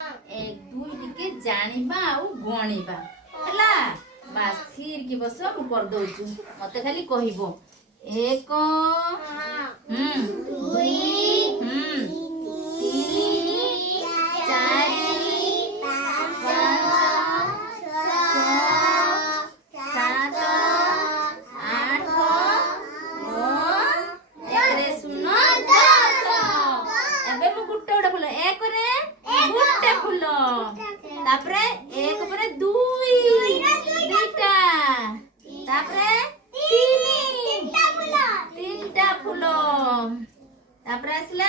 एक दुई टिके जानिबा आउ गणिबा हला बास स्थिर की बस मु कर दउछु मते खाली कहिबो एक दुई तीन चारि पाँच छः सात आठ नौ एकरे सुनो दस एबे मु गुट्टे गुट्टे फुल एक रे गुट्टे फुल तापरे एक परे दुई दुईटा तापरे तीन तीनटा फुल तापरे आसला